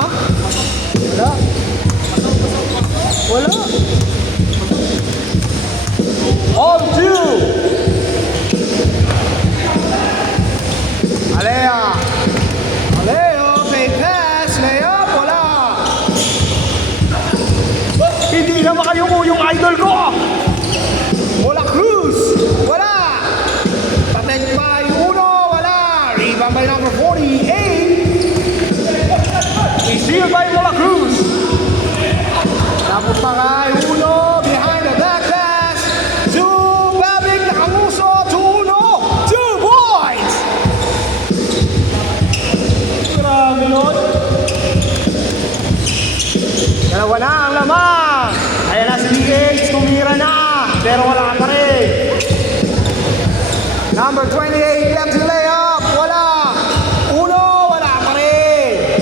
Ha? Wala. Wala. All two. Alea. Aleo, fake pass. Layup. Wala. Hindi na makayuko yung idol ko. Wala Cruz. Wala. Patek pa yung uno. Wala. Rebound by number 48. Steal by Mola Cruz. Tapos pa nga yung uno. Behind the back pass. To Babig. Nakamuso. To uno. 2 points. Grabe yun. Dalawa na ang lamang. Ayan na si DH. Tumira na. Pero wala pa rin. Number 28 left to layup. Wala. Uno. Wala pa rin.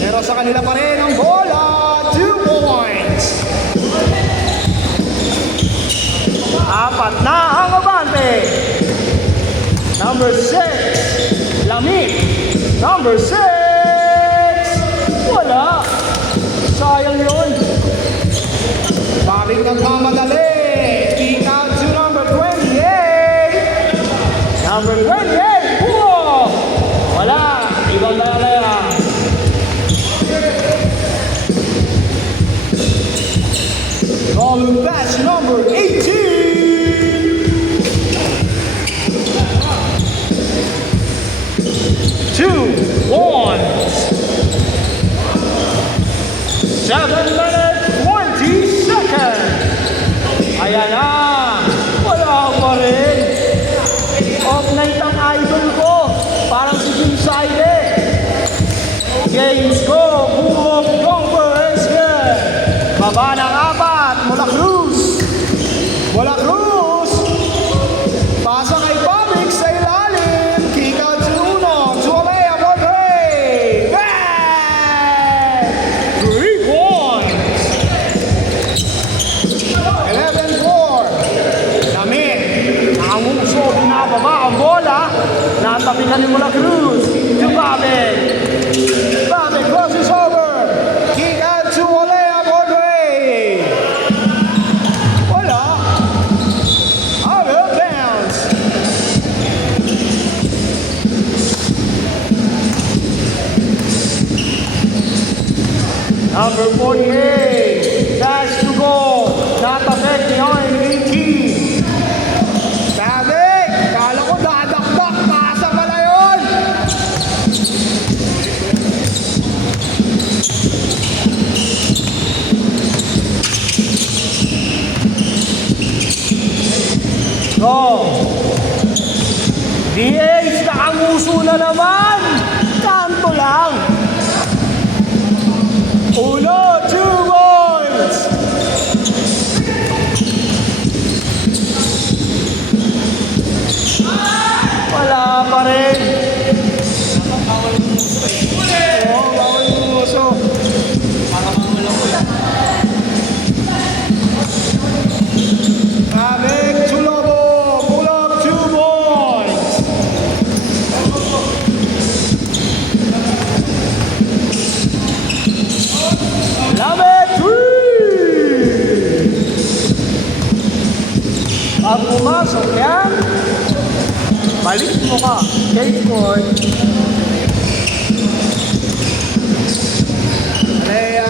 Pero sa kanila pa rin ang bola. 2 points. Apat na ang abante. Number 6. Lamig. Number 6. Wala. Sayang yun. Babig nagmamadali. Kick out to number 28. Number 28. Pulo. Wala. Ibang dala. Volume pass number 18. 2 1. 7 minutes 20 seconds. Ayan na. Wala pa rin. Off night ang idol ko. Parang si Jim Saide. Games ko. Bumok conference good. Baba ng 4. Mola Cruz. Mola Cruz. Pasa kay Babig sa ilalim. Kick out to uno. To Alea Borre. Bang! 3 points. 11-4. Lamig. Nanganguso. Binababa ang bola. Natabi ka ni Mola Cruz. To Babig. Babig crosses over. Kick out to Alea Borre. Wala. Out of bounds. Number 48. Dash to goal. Natabek behind 18. Babig. Kala ko dadakdak. Pasa pala yun. Go. DH, nakanguso na naman. Kanto lang. Uno, 2 goals. Wala pa rin. Oo, bawal umuso. Babig, Chulobo. Pull up 2 points. Lamig, 3. Pag pumasok yan, balik mo ka. Cage court. Alea,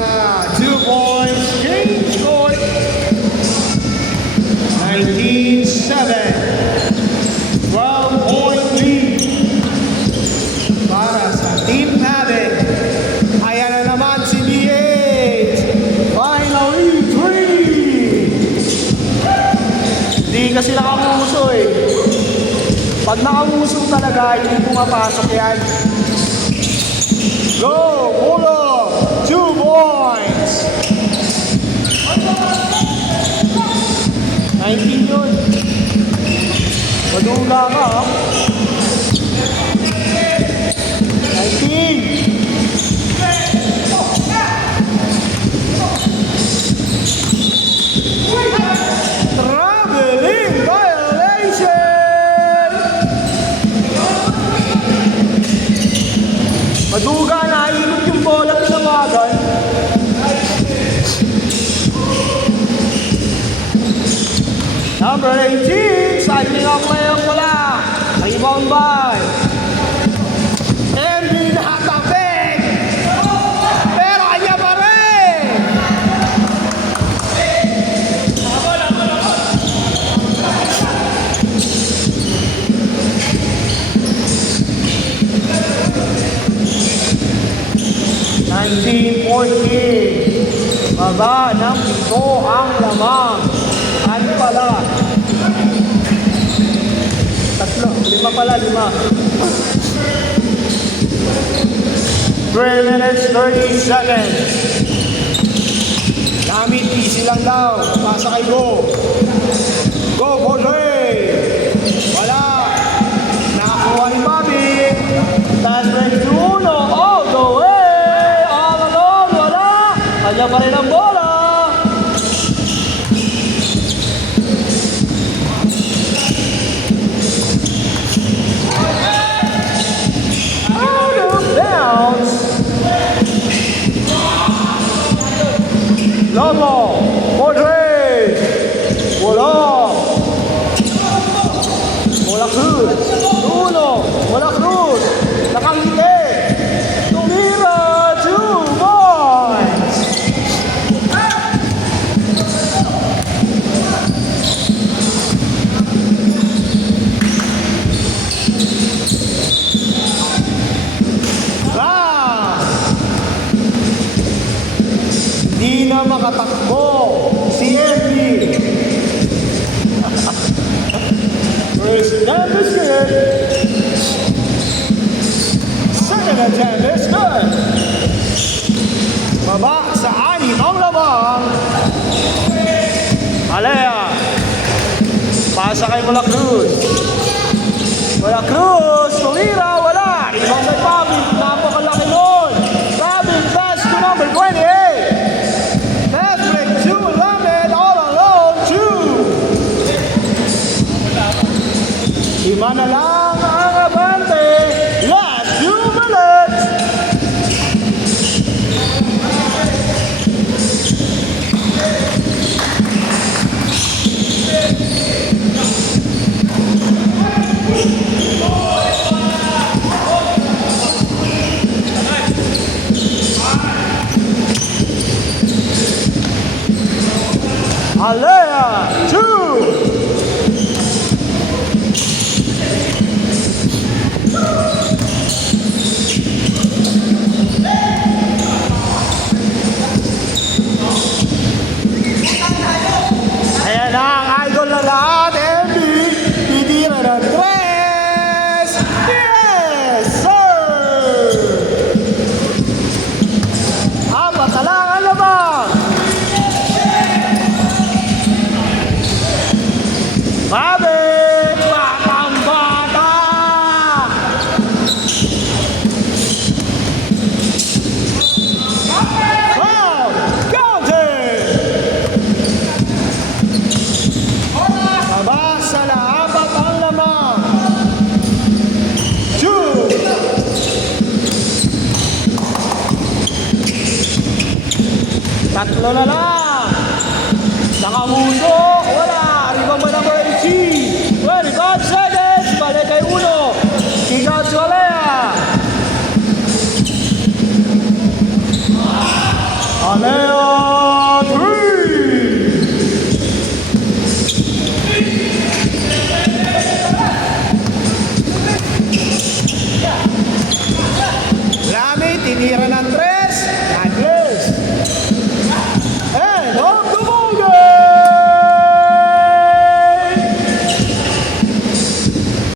2 points. Cage court. 19-7. 12-point lead. Para sa Team Babig. Ayan na naman si D8. Finally, 3. Hindi kasi nakamuso eh. Pag nakamuso talaga, hindi pumapasok yan. Go! Pulo! 2 points! 19 yun. Madula ka ha? 19! Traveling violation! Maduga na, ilog yung bola tinawagan. Number 18, cycling up play ang wala. Rebound by Envy nakatapik. Pero kanya pa rin. Baba ng pito ang lamang. Ano pala? Tatlo. 5 pala, 5. 3 minutes, 30 seconds. Gamit, easy lang daw. Pasa kay Go. Go, Jose! Wala. Nakakuha ni Bobby. Taas break to uno. All the way! All alone, wala. Kanya pa rin ang bola. Out of bounds. Lobo. Jose! Wala. Wala Cruz. Uno. Wala Cruz. Nakangiti. Tumira. 2 points. Hindi na makatakbo si Envy. First attempt is good. Second attempt is good. Baba sa 6 ang lamang. Alea. Pasa kay Mola Cruz. Mola Cruz. Tumira. Wala. Ibang may Pabin. Napakalaki nun. Pabin pass to number 28. Pass break to Lamed. All alone. 2. 5 na lang ang abante. Last 2 minutes. Alea, 2. Ayan na ang idol na lahat, Envy. Titira ng 3. Yes, sir! 4 na lang ang labang. Babin! Batang bata! Foul! Counted! Baba sa laabat ang lamang. 2. Tatlo na lang. Nakamuso.